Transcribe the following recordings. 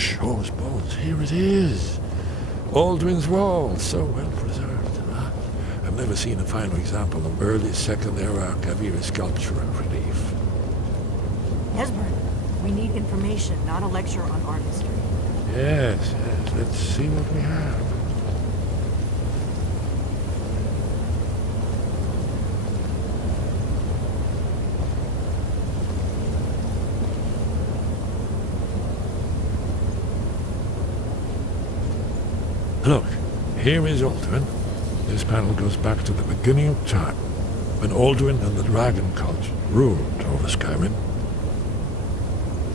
Shows bones. Here it is. Alduin's wall, so well preserved. I've never seen a finer example of early Second Era Kaviri sculpture and relief. Esbern, we need information, not a lecture on art history. Yes. Let's see what we have. Look, here is Alduin. This panel goes back to the beginning of time, when Alduin and the dragon cult ruled over Skyrim.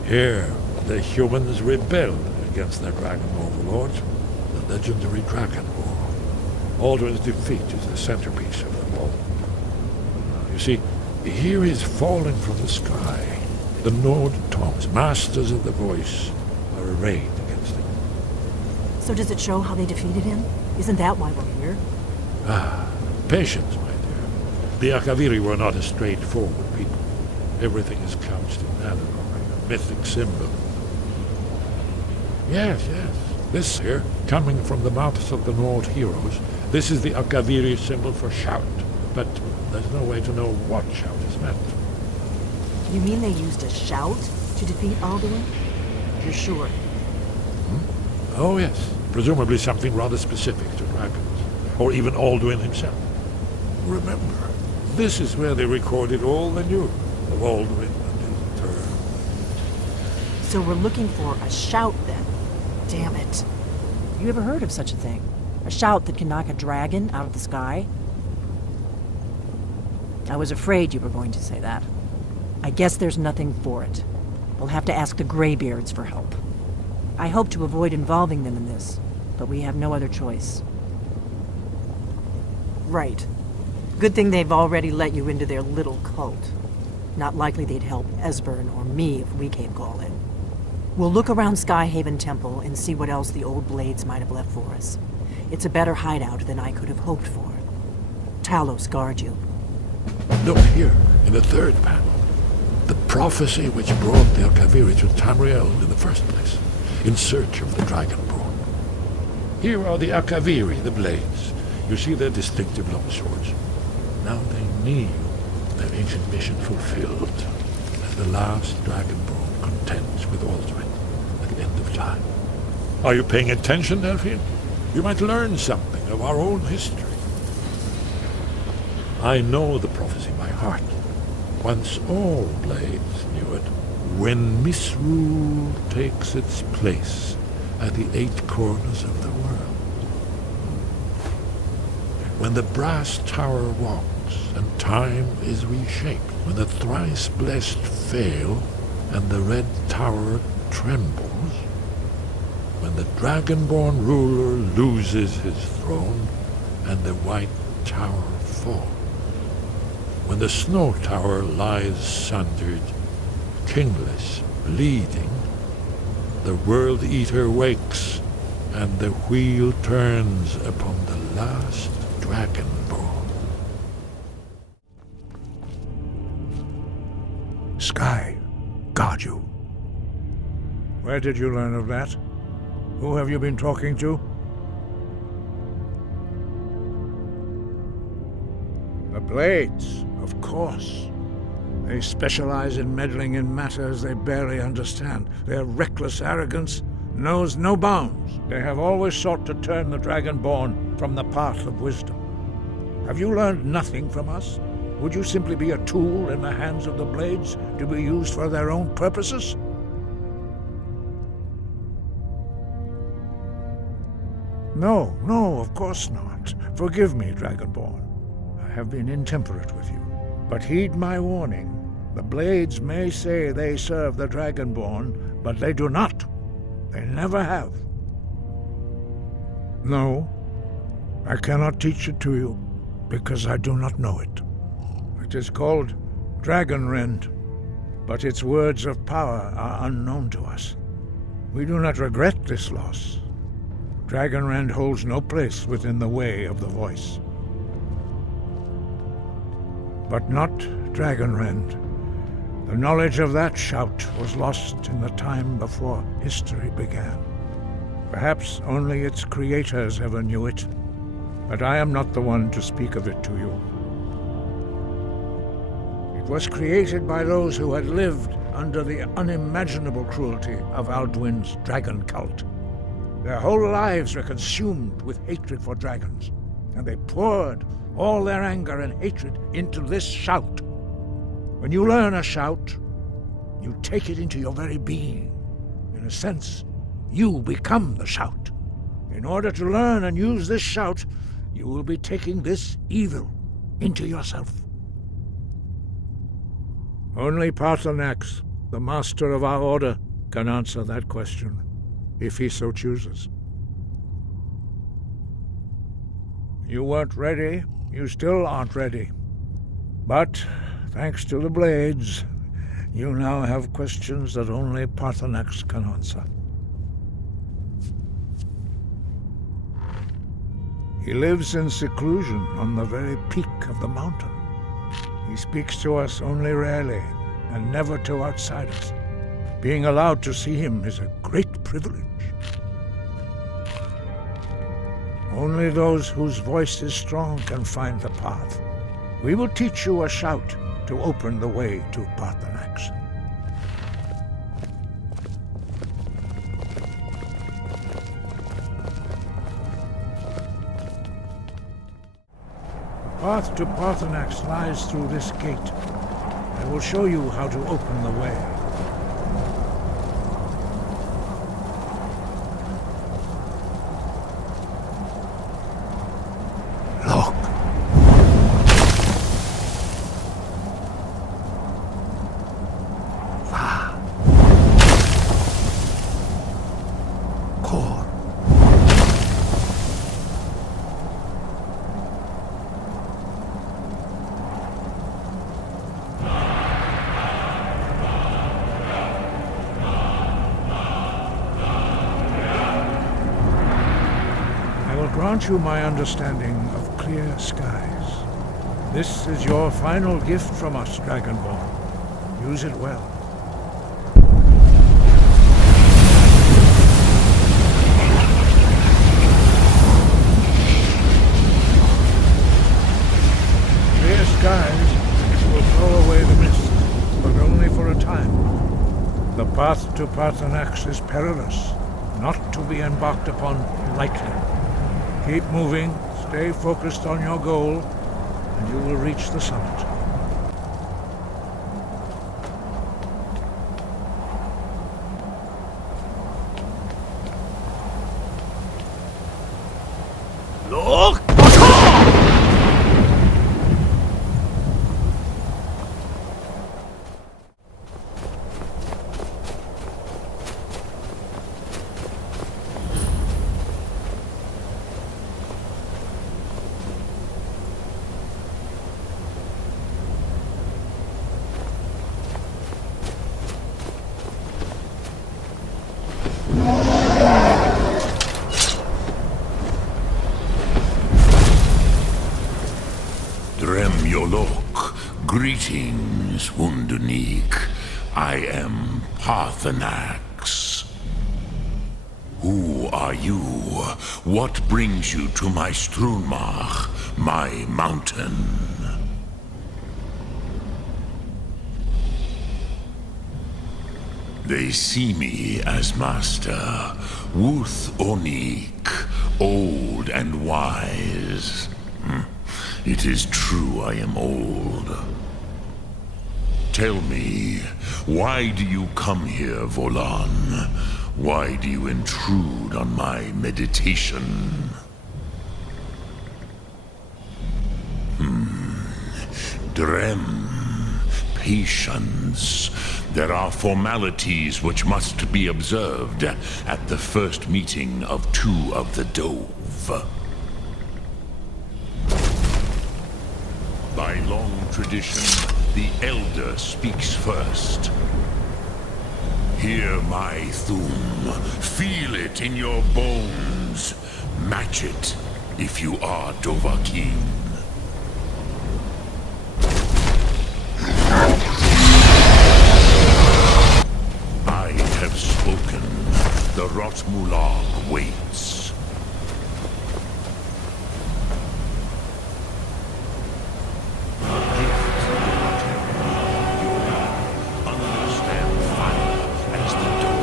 Here, the humans rebelled against their dragon overlords, the legendary Dragon War. Alduin's defeat is the centerpiece of them all. You see, here is falling from the sky. The Nord Tongs, masters of the voice, are arrayed against him. So does it show how they defeated him? Isn't that why we're here? Patience, my dear. The Akaviri were not a straightforward people. Everything is couched in allegory, a mythic symbol. Yes. This here, coming from the mouths of the Nord heroes, this is the Akaviri symbol for shout. But there's no way to know what shout is meant. You mean they used a shout to defeat Alduin? You're sure? Oh, yes. Presumably something rather specific to dragons. Or even Alduin himself. Remember, this is where they recorded all the news of Alduin and his turn. So we're looking for a shout then. Damn it. You ever heard of such a thing? A shout that can knock a dragon out of the sky? I was afraid you were going to say that. I guess there's nothing for it. We'll have to ask the Greybeards for help. I hope to avoid involving them in this, but we have no other choice. Right. Good thing they've already let you into their little cult. Not likely they'd help Esbern or me if we came calling. We'll look around Skyhaven Temple and see what else the old blades might have left for us. It's a better hideout than I could have hoped for. Talos guard you. Look here, in the third panel. The prophecy which brought the Akaviri to Tamriel in the first place, in search of the Dragonborn. Here are the Akaviri, the blades. You see their distinctive long swords. Now they kneel, their ancient mission fulfilled, as the last Dragonborn contends with Alduin at the end of time. Are you paying attention, Delphine? You might learn something of our own history. I know the prophecy by heart. Once all blades knew it. When misrule takes its place at the 8 corners of the world. When the brass tower walks and time is reshaped. When the thrice blessed fail and the red tower trembles. When the dragonborn ruler loses his throne and the white tower falls. When the snow tower lies sundered, kingless, bleeding, the world eater wakes, and the wheel turns upon the last dragonborn. Sky, guard you. Where did you learn of that? Who have you been talking to? The Blades, of course. They specialize in meddling in matters they barely understand. Their reckless arrogance knows no bounds. They have always sought to turn the Dragonborn from the path of wisdom. Have you learned nothing from us? Would you simply be a tool in the hands of the Blades to be used for their own purposes? No, of course not. Forgive me, Dragonborn. I have been intemperate with you. But heed my warning. The Blades may say they serve the Dragonborn, but they do not. They never have. No, I cannot teach it to you, because I do not know it. It is called Dragonrend, but its words of power are unknown to us. We do not regret this loss. Dragonrend holds no place within the way of the voice. But not Dragonrend. The knowledge of that shout was lost in the time before history began. Perhaps only its creators ever knew it, but I am not the one to speak of it to you. It was created by those who had lived under the unimaginable cruelty of Alduin's dragon cult. Their whole lives were consumed with hatred for dragons, and they poured all their anger and hatred into this shout. When you learn a shout, you take it into your very being. In a sense, you become the shout. In order to learn and use this shout, you will be taking this evil into yourself. Only Paarthurnax, the master of our order, can answer that question, if he so chooses. You weren't ready. You still aren't ready. But, thanks to the blades, you now have questions that only Paarthurnax can answer. He lives in seclusion on the very peak of the mountain. He speaks to us only rarely, and never to outsiders. Being allowed to see him is a great privilege. Only those whose voice is strong can find the path. We will teach you a shout to open the way to Paarthurnax. The path to Paarthurnax lies through this gate. I will show you how to open the way. Grant you my understanding of clear skies. This is your final gift from us, Dragonborn. Use it well. Clear skies will throw away the mist, but only for a time. The path to Paarthurnax is perilous, not to be embarked upon lightly. Keep moving, stay focused on your goal, and you will reach the summit. Look! Greetings, Wunderneek. I am Paarthurnax. Who are you? What brings you to my Strunmach, my mountain? They see me as master, Wuth Onik, old and wise. It is true I am old. Tell me, why do you come here, Volan? Why do you intrude on my meditation? Drem. Patience. There are formalities which must be observed at the first meeting of two of the Dove. By long tradition, the Elder speaks first. Hear my Thum. Feel it in your bones. Match it if you are Dovahkiin. the Rotmulag waits. Understand fire as the dawn.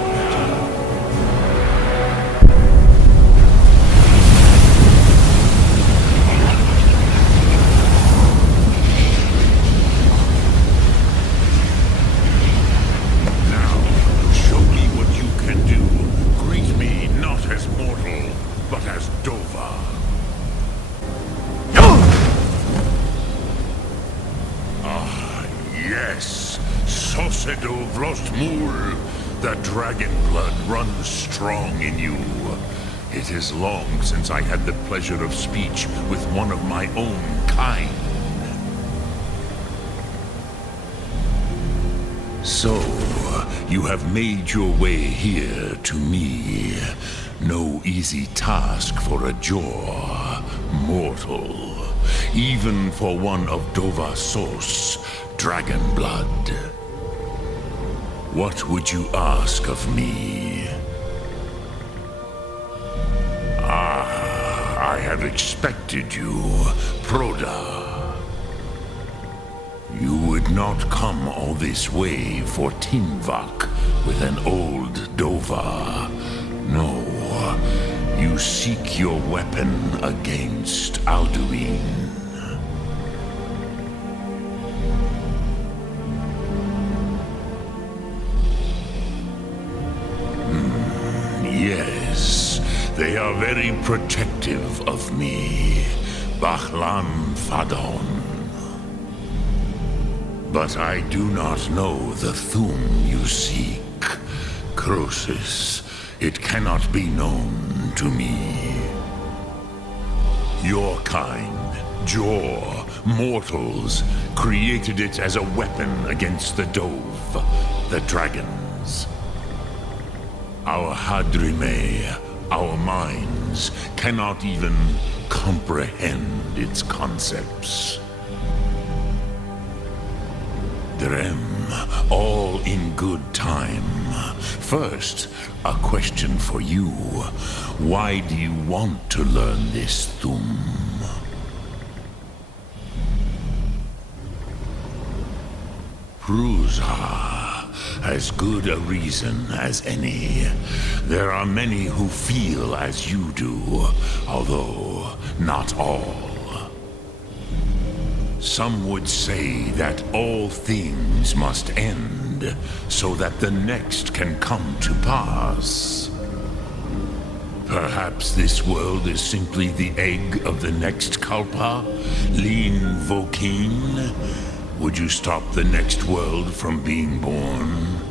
Now, show me what you can do. Greet me not as mortal, but as Dova. Ah, yes. Sosedo Vrostmul. The dragon blood runs strong in you. It is long since I had the pleasure of speech with one of my own kind. So, you have made your way here to me. No easy task for a jaw, mortal. Even for one of Dovasos, dragon blood. What would you ask of me? I have expected you, Proda. You would not come all this way for Tinvak with an old Dova. No, you seek your weapon against Alduin. Yes, they are very protective of me, Bahlan Fadon. But I do not know the Thum you seek. Croesus, it cannot be known to me. Your kind, Jor, mortals, created it as a weapon against the Dove, the dragons. Our Hadrime, our minds, cannot even comprehend its concepts. Drem, all in good time. First, a question for you. Why do you want to learn this Thum? Prusa, as good a reason as any. There are many who feel as you do, although not all. Some would say that all things must end, so that the next can come to pass. Perhaps this world is simply the egg of the next Kalpa, Lin Vokin. Would you stop the next world from being born?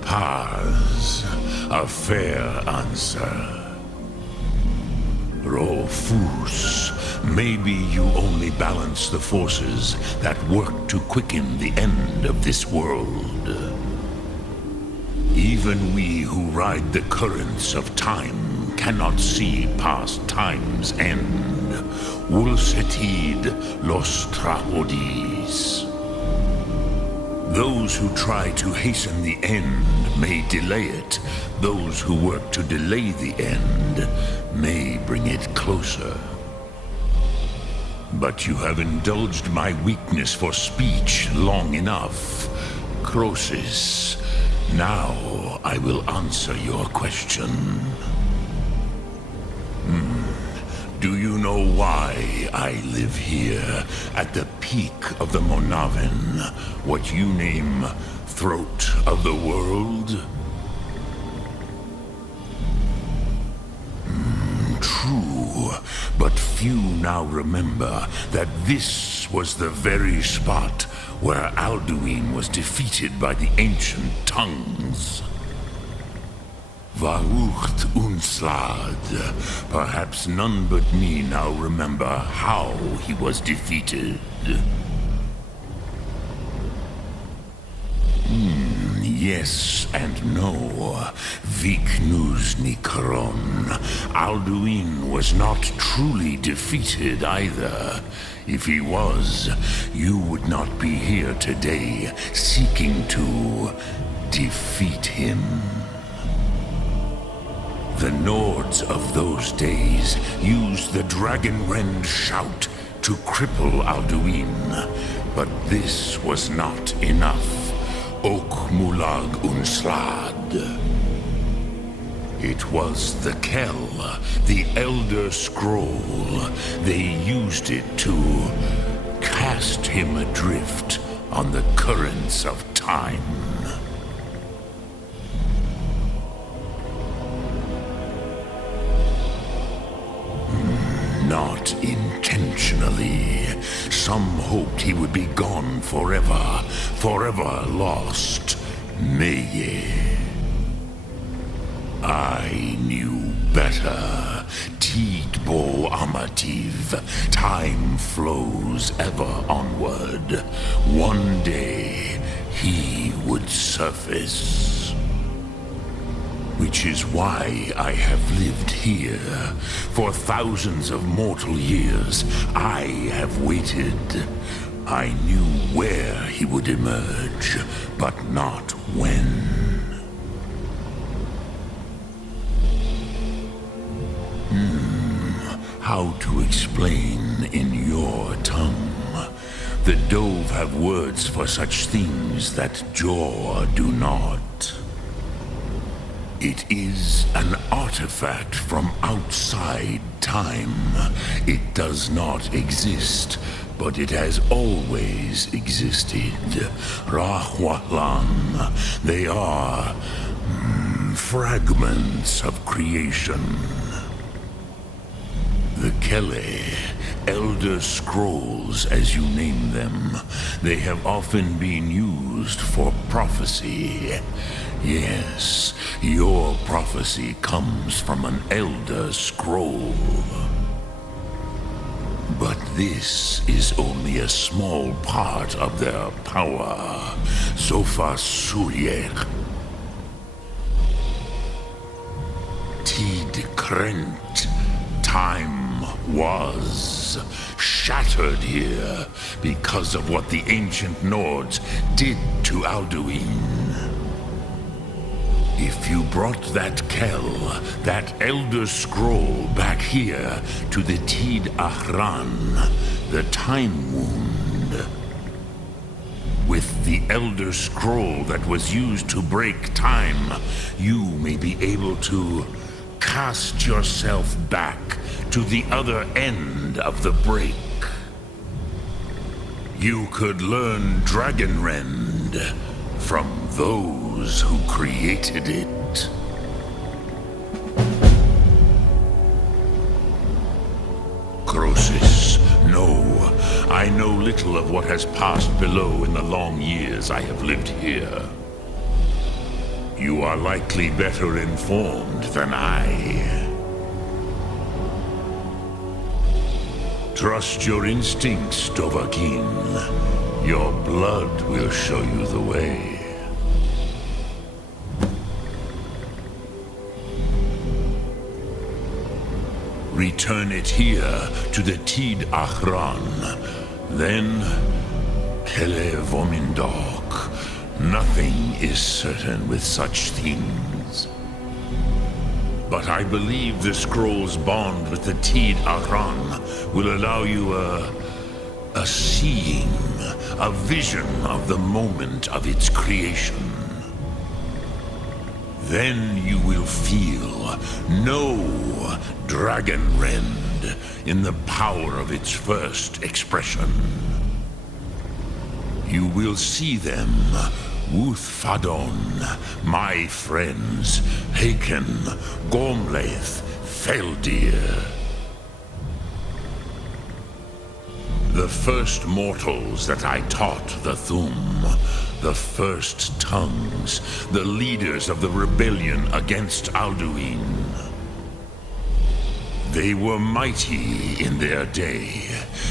Paz, a fair answer. Rofus, maybe you only balance the forces that work to quicken the end of this world. Even we who ride the currents of time cannot see past time's end. Wulsetid los trahodis. Those who try to hasten the end may delay it. Those who work to delay the end may bring it closer. But you have indulged my weakness for speech long enough. Croesus, now I will answer your question. Do you know why I live here, at the peak of the Monavin, what you name Throat of the World? True, but few now remember that this was the very spot where Alduin was defeated by the ancient tongues. Varucht Unslad. Perhaps none but me now remember how he was defeated. Yes and no. Viknus Nikron. Alduin was not truly defeated either. If he was, you would not be here today seeking to defeat him. The Nords of those days used the Dragonrend shout to cripple Alduin, but this was not enough. Ok Mulag Unslad. It was the Kell, the Elder Scroll. They used it to cast him adrift on the currents of time. Not intentionally. Some hoped he would be gone forever, forever lost. Meye. I knew better. Tidbo Amativ. Time flows ever onward. One day, he would surface. Which is why I have lived here. For thousands of mortal years, I have waited. I knew where he would emerge, but not when. How to explain in your tongue? The Dove have words for such things that Jor do not. It is an artifact from outside time. It does not exist, but it has always existed. Rahwalan. They are fragments of creation. The Kele, Elder Scrolls as you name them, they have often been used for prophecy. Yes, your prophecy comes from an Elder Scroll. But this is only a small part of their power. Sofa Suryek. Tid Krent. Time was shattered here because of what the ancient Nords did to Alduin. If you brought that Kell, that Elder Scroll back here to the Tid Ahran, the Time Wound, with the Elder Scroll that was used to break time, you may be able to cast yourself back to the other end of the break. You could learn Dragonrend from those who created it. Crosis, no. I know little of what has passed below in the long years I have lived here. You are likely better informed than I. Trust your instincts, Dovahkiin. Your blood will show you the way. Return it here to the Tid Ahran. Then, Kele Vomindok. Nothing is certain with such things. But I believe the scroll's bond with the Tid Ahran will allow you a seeing, a vision of the moment of its creation. Then you will feel, know Dragonrend in the power of its first expression. You will see them, Wuthfadon, my friends, Haken, Gormlaith, Feldir. The first mortals that I taught the Thum, the first tongues, the leaders of the rebellion against Alduin. They were mighty in their day,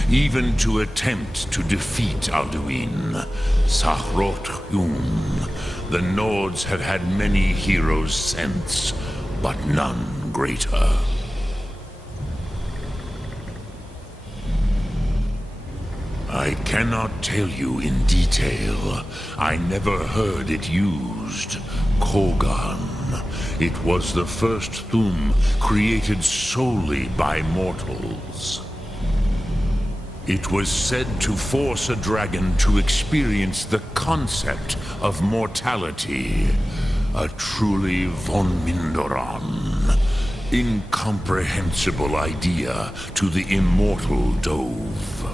even to attempt to defeat Alduin. Sahrot Yun. The Nords have had many heroes since, but none greater. I cannot tell you in detail. I never heard it used. Kogan. It was the first Thum created solely by mortals. It was said to force a dragon to experience the concept of mortality. A truly von Mindoran. Incomprehensible idea to the immortal Dove.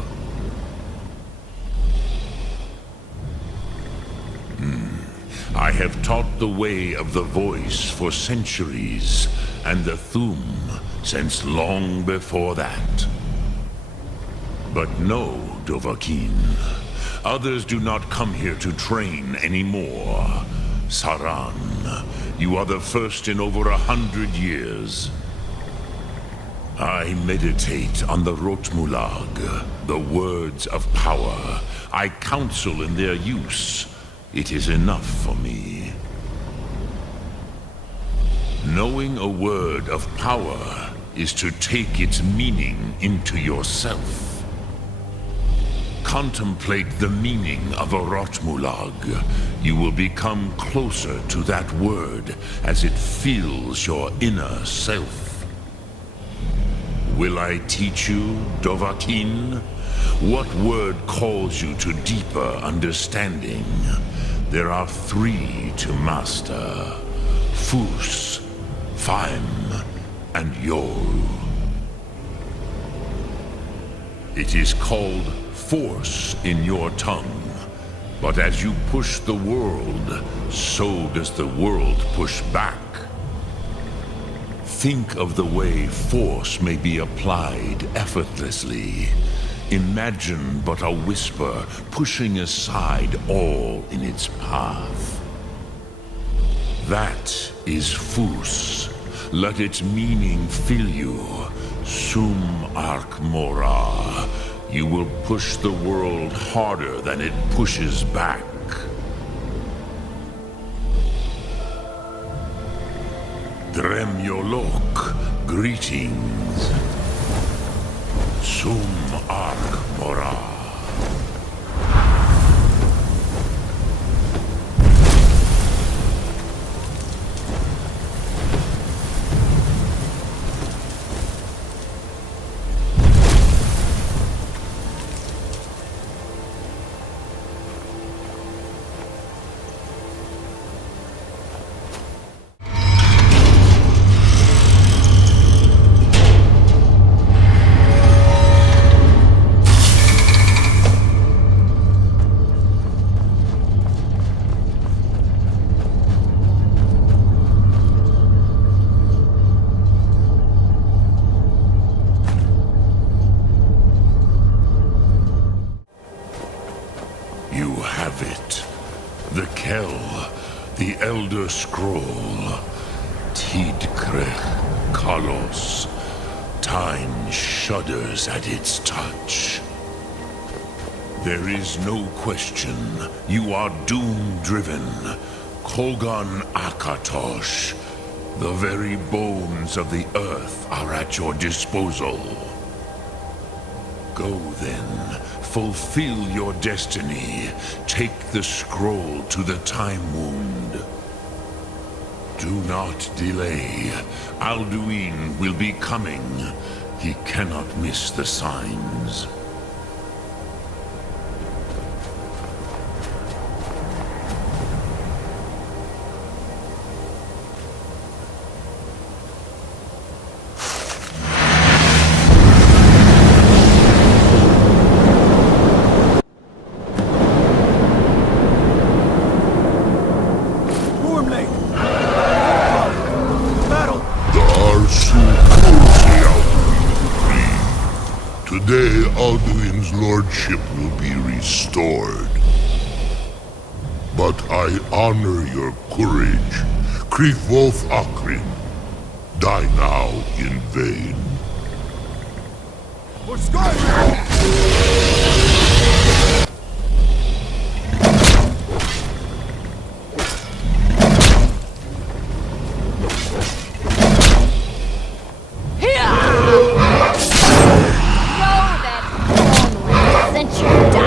I have taught the way of the voice for centuries, and the Thum since long before that. But no, Dovahkiin. Others do not come here to train anymore. Saran, you are the first in over 100 years. I meditate on the Rotmulag, the words of power. I counsel in their use. It is enough for me. Knowing a word of power is to take its meaning into yourself. Contemplate the meaning of a Rotmulag. You will become closer to that word as it fills your inner self. Will I teach you, Dovahkiin? What word calls you to deeper understanding? There are 3 to master. Fus, Faim, and Yol. It is called force in your tongue. But as you push the world, so does the world push back. Think of the way force may be applied effortlessly. Imagine but a whisper pushing aside all in its path. That is Fus. Let its meaning fill you. Sum Ark Mora. You will push the world harder than it pushes back. Dremyolok, greetings. Sum Ark Mora. You have it. The Kell, the Elder Scroll. Tidkrech Kalos. Time shudders at its touch. There is no question. You are doom-driven. Kogan Akatosh. The very bones of the earth are at your disposal. Go then. Fulfill your destiny. Take the scroll to the Time Wound. Do not delay. Alduin will be coming. He cannot miss the signs. Today, Alduin's lordship will be restored. But I honor your courage. Krithwolf Akrin. Die now in vain. For Sky! Sent you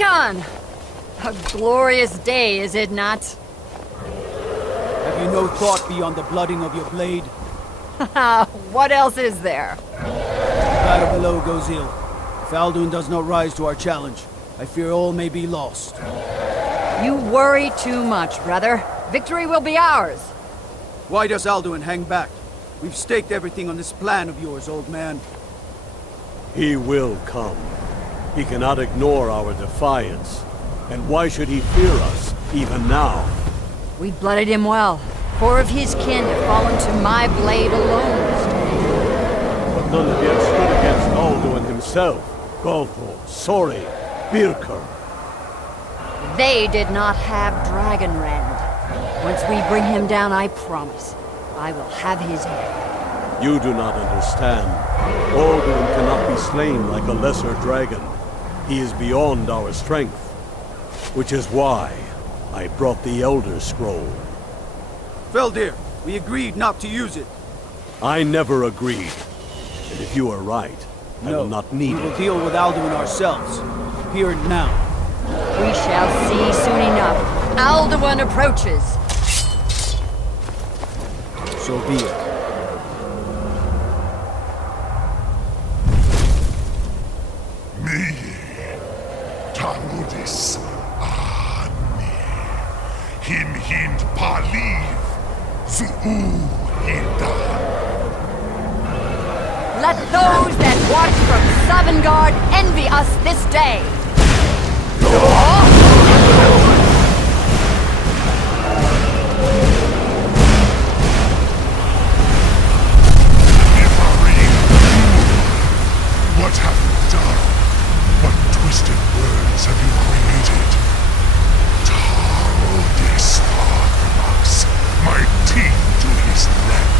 on! A glorious day, is it not? Have you no thought beyond the blooding of your blade? What else is there? Battle below goes ill. If Alduin does not rise to our challenge, I fear all may be lost. You worry too much, brother. Victory will be ours. Why does Alduin hang back? We've staked everything on this plan of yours, old man. He will come. He cannot ignore our defiance. And why should he fear us, even now? We blooded him well. 4 of his kin have fallen to my blade alone this day. But none have yet stood against Alduin himself. Golthor, Sori, Birker. They did not have Dragonrend. Once we bring him down, I promise, I will have his head. You do not understand. Alduin cannot be slain like a lesser dragon. He is beyond our strength. Which is why I brought the Elder Scroll. Feldir, we agreed not to use it. I never agreed. And if you are right, I will not need we will it. deal with Alduin ourselves. Here and now. We shall see soon enough. Alduin approaches. So be it. Me, Tarudis, Ani, Him Hind Paliv, Zuu Hindan. Let those that watch from Sovngarde envy us this day. What have you done? What twisted words have you created? Tarudis Arthrox, my teeth to his neck.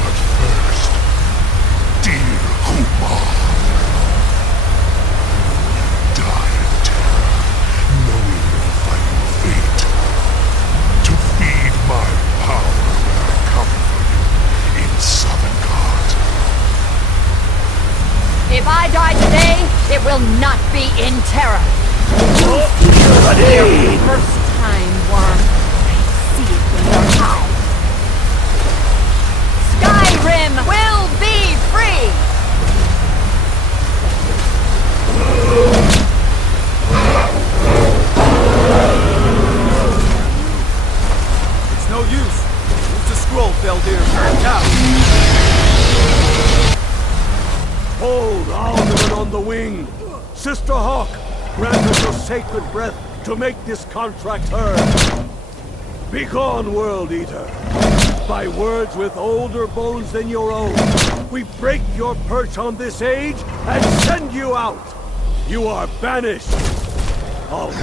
But first, dear Kumar, die in terror, knowing your final fate. To feed my power when I come for you in Sovngarde. If I die today, it will not be in terror. You feel the first time, worm. I see it in your eyes. Skyrim will be free! It's no use. Use the scroll, Feldir. Now! Hold Alduin on the wing! Sister Hawk, grant us your sacred breath to make this contract heard! Begone, World Eater! By words with older bones than your own, we break your perch on this age and send you out! You are banished! Alduin,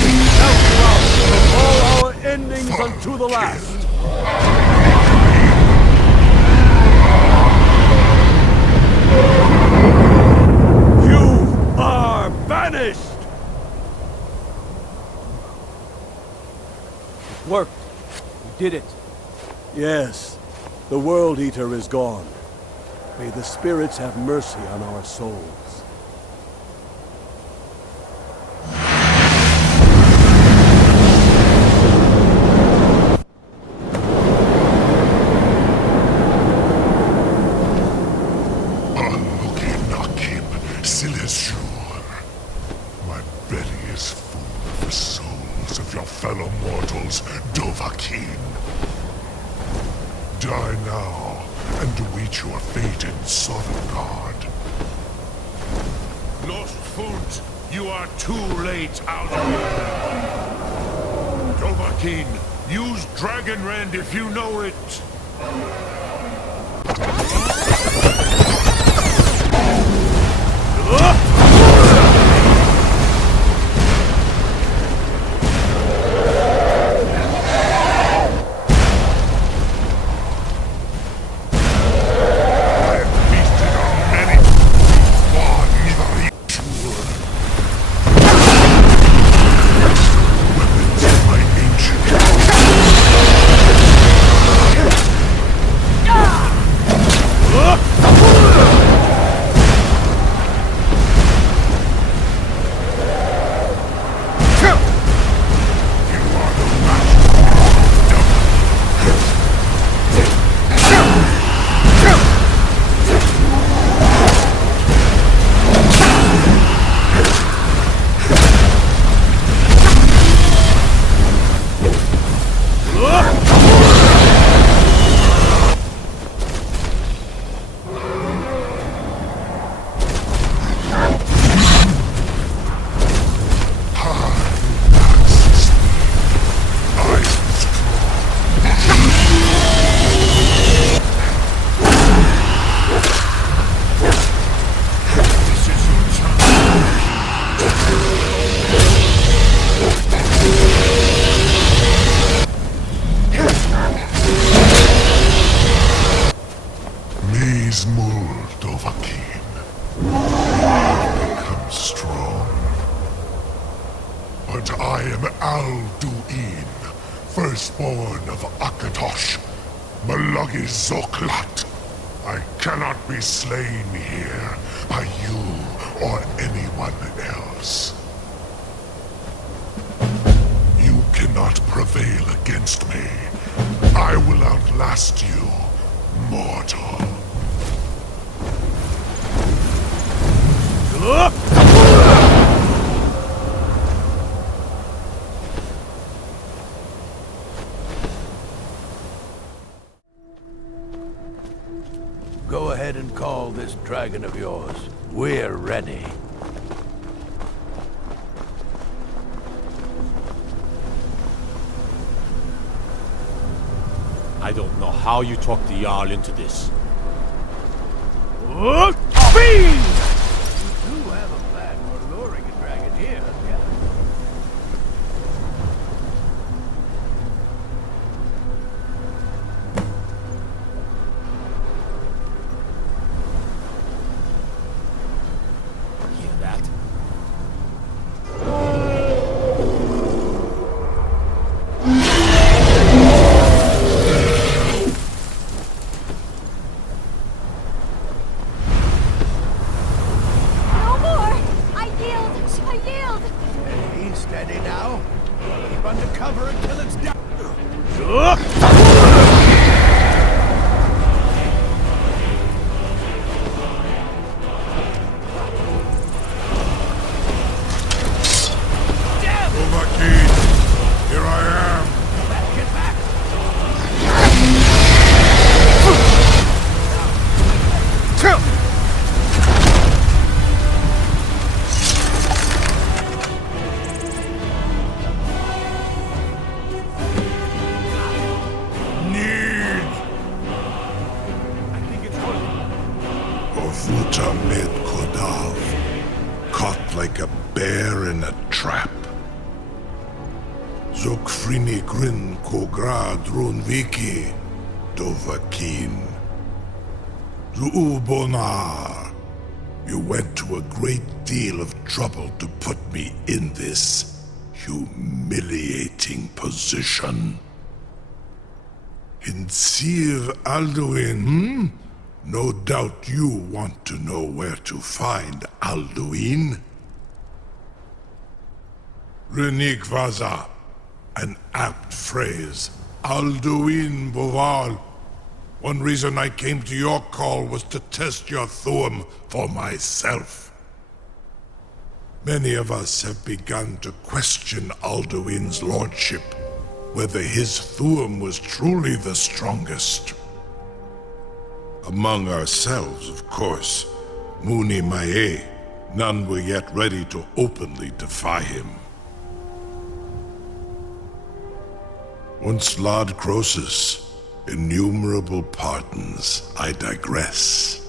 we count you out from all our endings unto the last! You are banished! It worked. We did it. Yes, the World Eater is gone. May the spirits have mercy on our souls. My belly is full of the souls of your fellow mortals, Dovahkiin. Die now, and await your fate in Sovngarde. Lost Foot, you are too late, Alduin. Dovahkiin, use Dragonrend if you know it. is more, Dovahkiin. Become strong. But I am Alduin, firstborn of Akatosh, Malagi Zoklat. I cannot be slain here by you or anyone else. You cannot prevail against me. I will outlast you, mortal. Go ahead and call this dragon of yours. We're ready. I don't know how you talked the Jarl into this. Fiend! You do have a plan for luring a dragon here, yeah? Hear that? No more! I yield! I yield! Steady now. Keep under cover until it's done. Dovahkiin, here I am. Get back! Need I think it's working. Ovuta med Kodav, caught like a bear in a trap. Zokfrini Grin Kogra Drunviki, Dovahkiin. Zuubonar, you went to a great deal of trouble to put me in this humiliating position. Hinsir Alduin, No doubt you want to know where to find Alduin. Renik Vaza, an apt phrase. Alduin Boval. One reason I came to your call was to test your Thuum for myself. Many of us have begun to question Alduin's lordship, whether his Thuum was truly the strongest. Among ourselves, of course, Muni Mae, none were yet ready to openly defy him. Once Lord Croesus, innumerable pardons, I digress.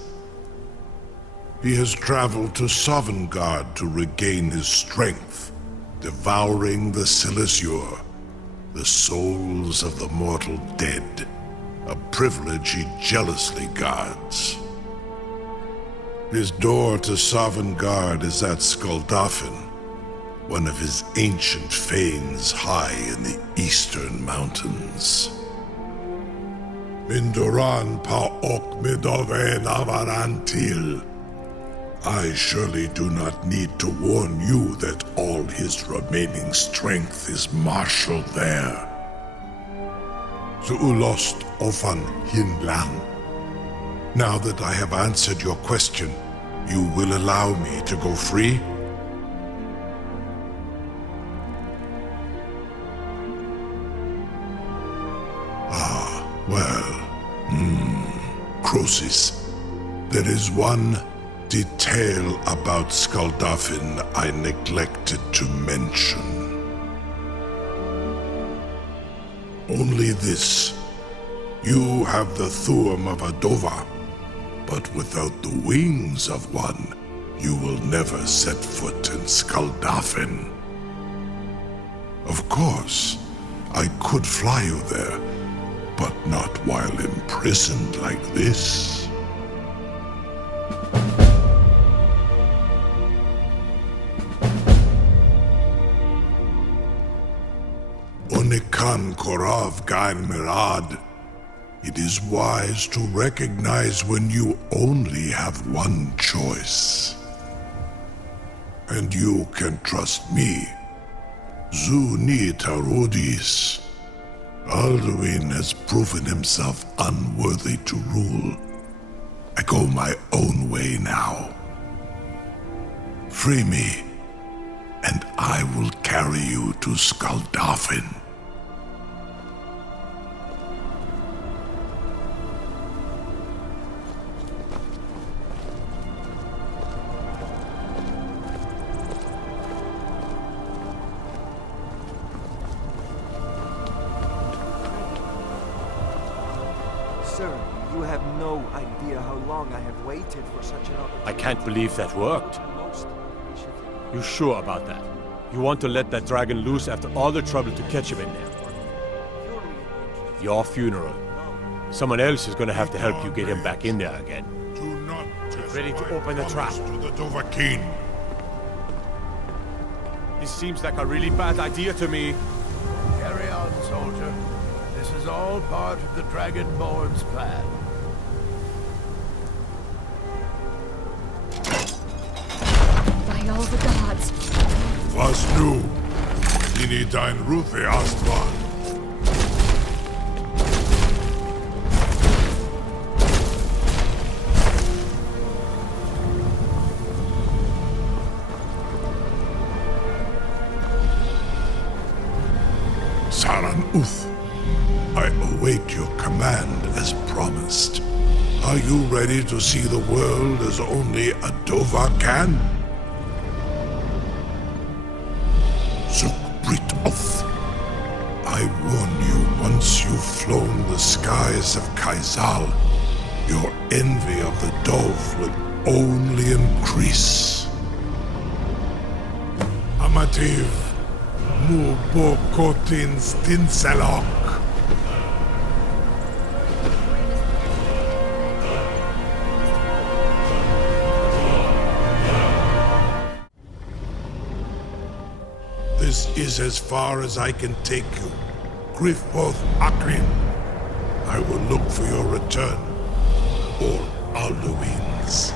He has traveled to Sovngarde to regain his strength, devouring the Silesure, the souls of the mortal dead, a privilege he jealously guards. His door to Sovngarde is at Skuldafn, one of his ancient fanes high in the eastern mountains. Mindoran Paok Midoven Avarantil. I surely do not need to warn you that all his remaining strength is marshaled there. Zuulost Ofan Hinlan. Now that I have answered your question, you will allow me to go free? Croesus, there is one detail about Skuldafn I neglected to mention. Only this. You have the Thuum of a Dova, but without the wings of one, you will never set foot in Skuldafn. Of course, I could fly you there, but not while imprisoned like this. Onikan Korav Gain Mirad. It is wise to recognize when you only have one choice. And you can trust me. Zuni Tarudis. Alduin has proven himself unworthy to rule. I go my own way now. Free me, and I will carry you to Skaldafin. Sir, you have no idea how long I have waited for such an opportunity. I can't believe that worked. Most appreciative. You sure about that? You want to let that dragon loose after all the trouble to catch him in there? Your funeral. Someone else is gonna have to help you get him back in there again. Do not test Ready to my open the trap. promise to the Dovahkiin. This seems like a really bad idea to me. Carry on, soldier. This is all part of the Dragonborn's plan. By all the gods. Was nu? Ini dein Ruthe Astval. Saran Uth, I await your command as promised. Are you ready to see the world as only a Dova can? Zukbrit Oth, I warn you, once you've flown the skies of Kaizal, your envy of the Dove will only increase. Amativ, Mubokotin Stinselok. This is as far as I can take you. Griffboth Akrin. I will look for your return, or Alduin's.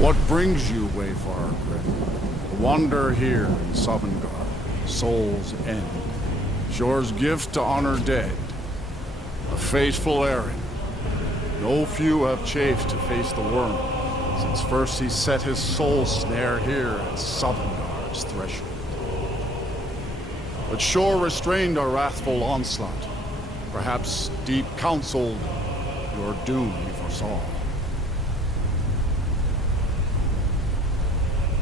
What brings you, Wayfarer Grim? Wander here in Sovngarde, Soul's End. Shor's gift to honor dead. A fateful errand. No few have chafed to face the worm, since first he set his soul snare here at Sovngarde's threshold. But Shor restrained our wrathful onslaught. Perhaps deep counseled your doom he foresaw.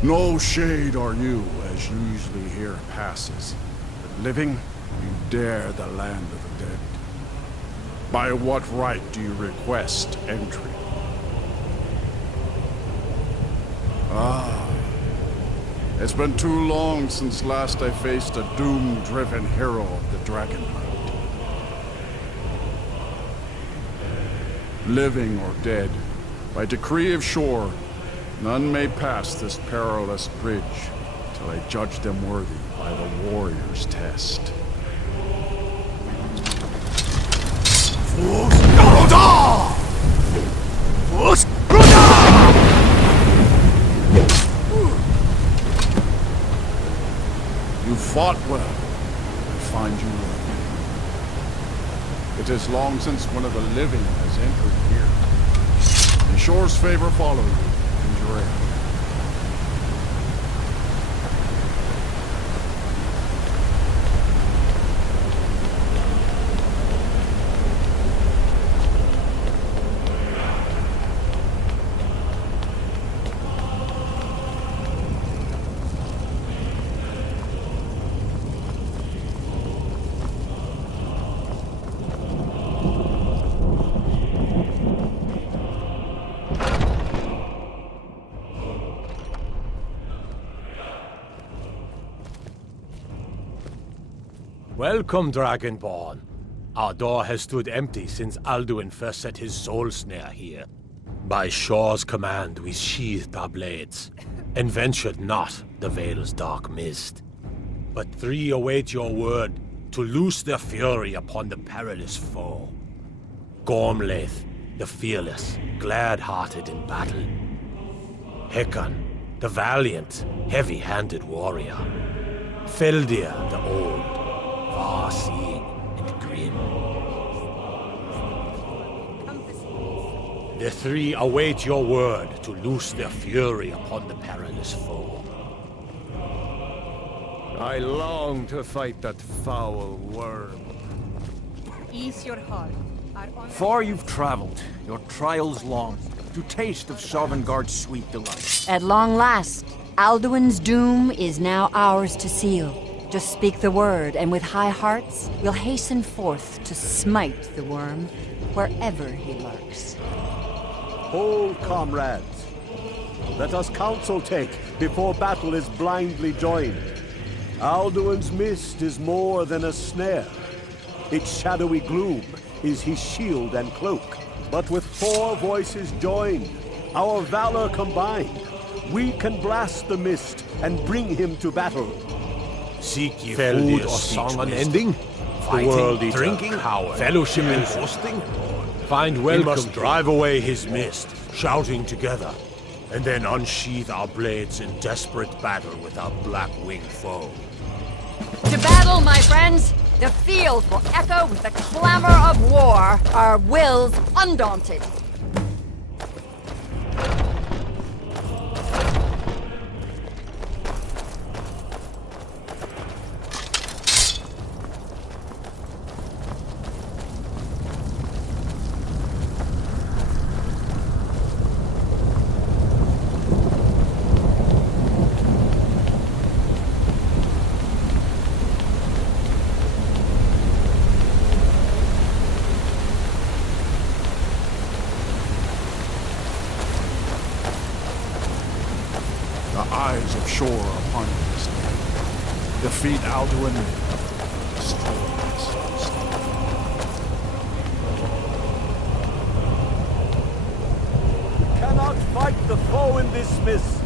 No shade are you, as usually here passes. But living, you dare the land of the dead. By what right do you request entry? Ah, it's been too long since last I faced a doom-driven hero of the Dragonlight. Living or dead, by decree of Shor, none may pass this perilous bridge till I judge them worthy by the warrior's test. You fought well. I find you worthy. It is long since one of the living has entered here. The shores favor follow you, and your end. Welcome, Dragonborn. Our door has stood empty since Alduin first set his soul snare here. By Shor's command, we sheathed our blades, and ventured not the Vale's dark mist. But three await your word to loose their fury upon the perilous foe. Gormlaith, the fearless, glad-hearted in battle. Hekon, the valiant, heavy-handed warrior. Feldir, the old, far-seeing and grim. The three await your word to loose their fury upon the perilous foe. I long to fight that foul worm. Ease your heart. Far you've traveled, your trials long, to taste of Sovngarde's sweet delight. At long last, Alduin's doom is now ours to seal. Just speak the word, and with high hearts, we'll hasten forth to smite the worm wherever he lurks. Hold, comrades. Let us counsel take before battle is blindly joined. Alduin's mist is more than a snare. Its shadowy gloom is his shield and cloak. But with 4 voices joined, our valor combined, we can blast the mist and bring him to battle. Seek ye food or song unending? Fighting, drinking, fellowship and boasting? Find welcome. We must drive away his mist, shouting together, and then unsheath our blades in desperate battle with our black-winged foe. To battle, my friends! The field will echo with the clamor of war, our wills undaunted. The eyes of Shor are upon you this day. Defeat Alduin, destroy his Cannot fight the foe in this mist.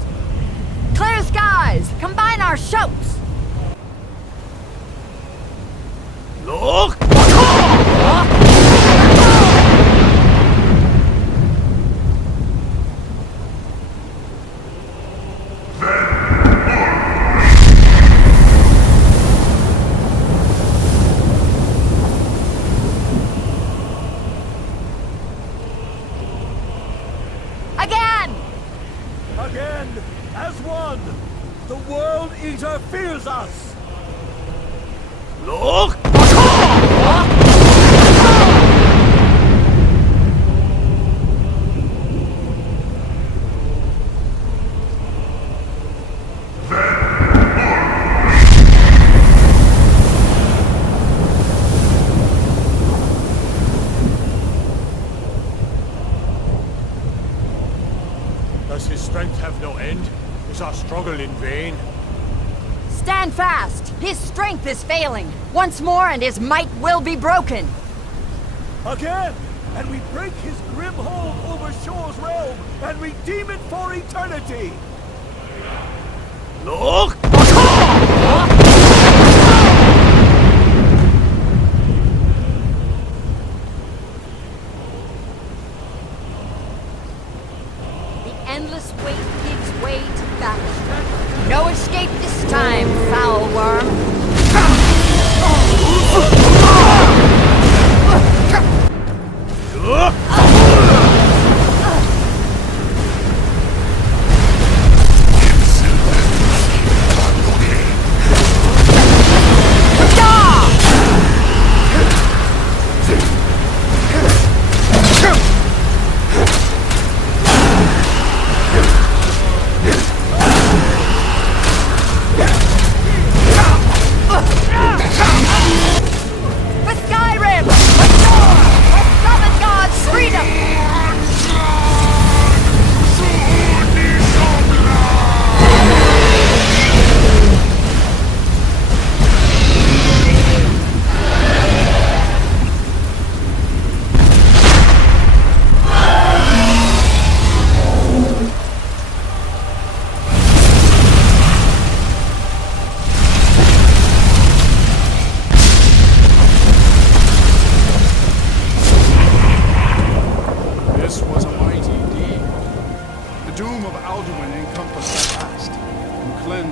Clear skies! Combine our shouts! Look! Again, as one, the World Eater fears us! Look! Does his strength have no end? Is our struggle in vain? Stand fast! His strength is failing! Once more and his might will be broken! Again! And we break his grim hold over Shor's realm and redeem it for eternity! Look! Endless weight gives way to battle. No escape this time, foul worm!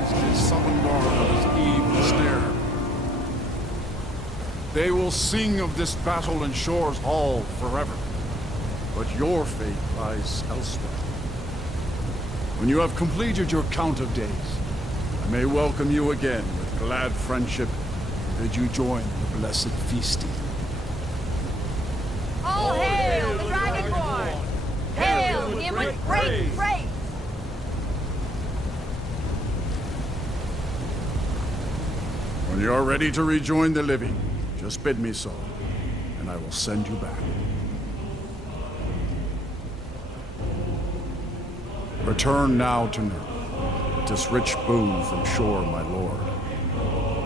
cleansed his Sovngarde of his evil snare. They will sing of this battle in Shore's Hall forever. But your fate lies elsewhere. When you have completed your count of days, I may welcome you again with glad friendship and bid you join the blessed feasting. All hail the Dragonborn! Hail him with great praise! When you are ready to rejoin the living, just bid me so, and I will send you back. Return now to Nurgle, with this rich boon from Shore, my lord.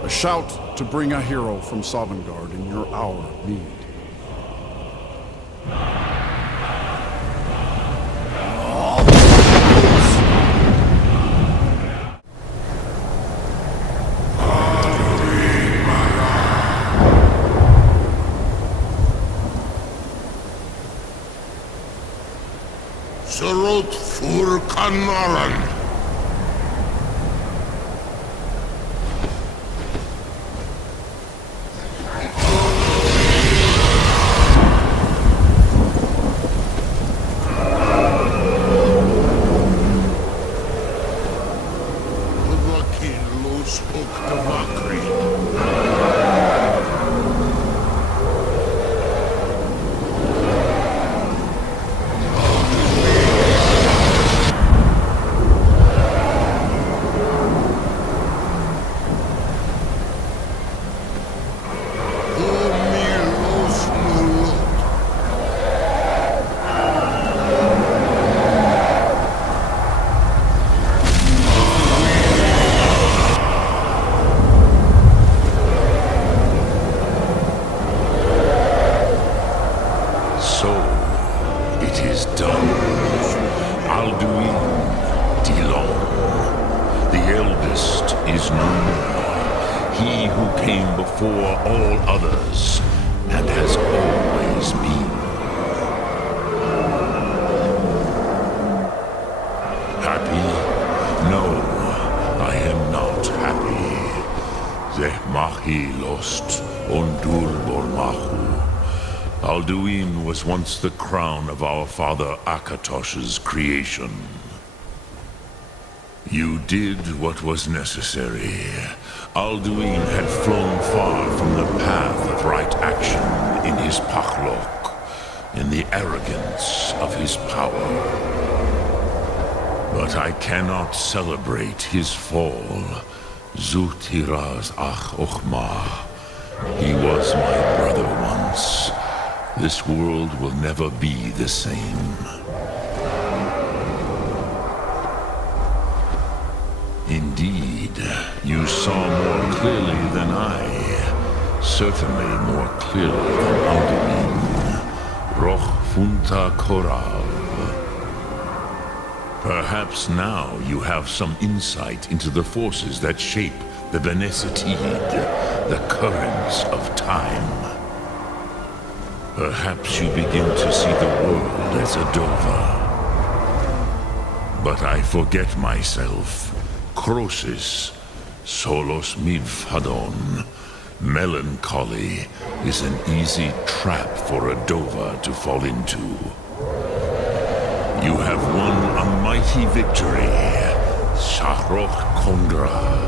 A shout to bring a hero from Sovngarde in your hour of need. Surut fur Kanaran. Alduin Dilon, the eldest, is no more. He who came before all others, and has always been. Happy? No, I am not happy. Zeh mahi lost ondur bormahu. Alduin was once the crown of our father Akatosh's creation. You did what was necessary. Alduin had flown far from the path of right action in his pachlok, in the arrogance of his power. But I cannot celebrate his fall. Zutiraz ach ochma. He was my brother once. This world will never be the same. Indeed, you saw more clearly than I. Certainly more clearly than Alduin. Roch funta korav. Perhaps now you have some insight into the forces that shape the Benesitid, the currents of time. Perhaps you begin to see the world as a Dova. But I forget myself. Crosis, solos midfadon. Melancholy is an easy trap for a Dova to fall into. You have won a mighty victory, Shahroch Kondrach.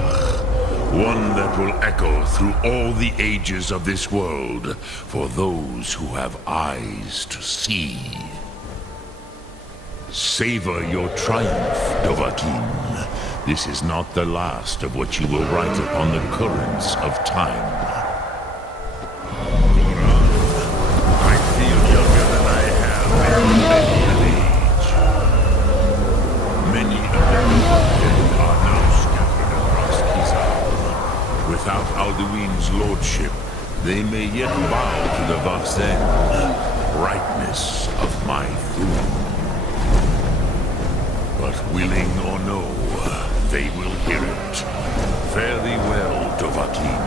One that will echo through all the ages of this world for those who have eyes to see. Savor your triumph, Dovahkiin. This is not the last of what you will write upon the currents of time. I feel younger than I have in many an age. Many of the dead are now scattered across Kizar. Without Alduin's lordship, they may yet bow to the Vasen, brightness of my Thum. But willing or no, they will hear it. Fare thee well, Dovahkiin.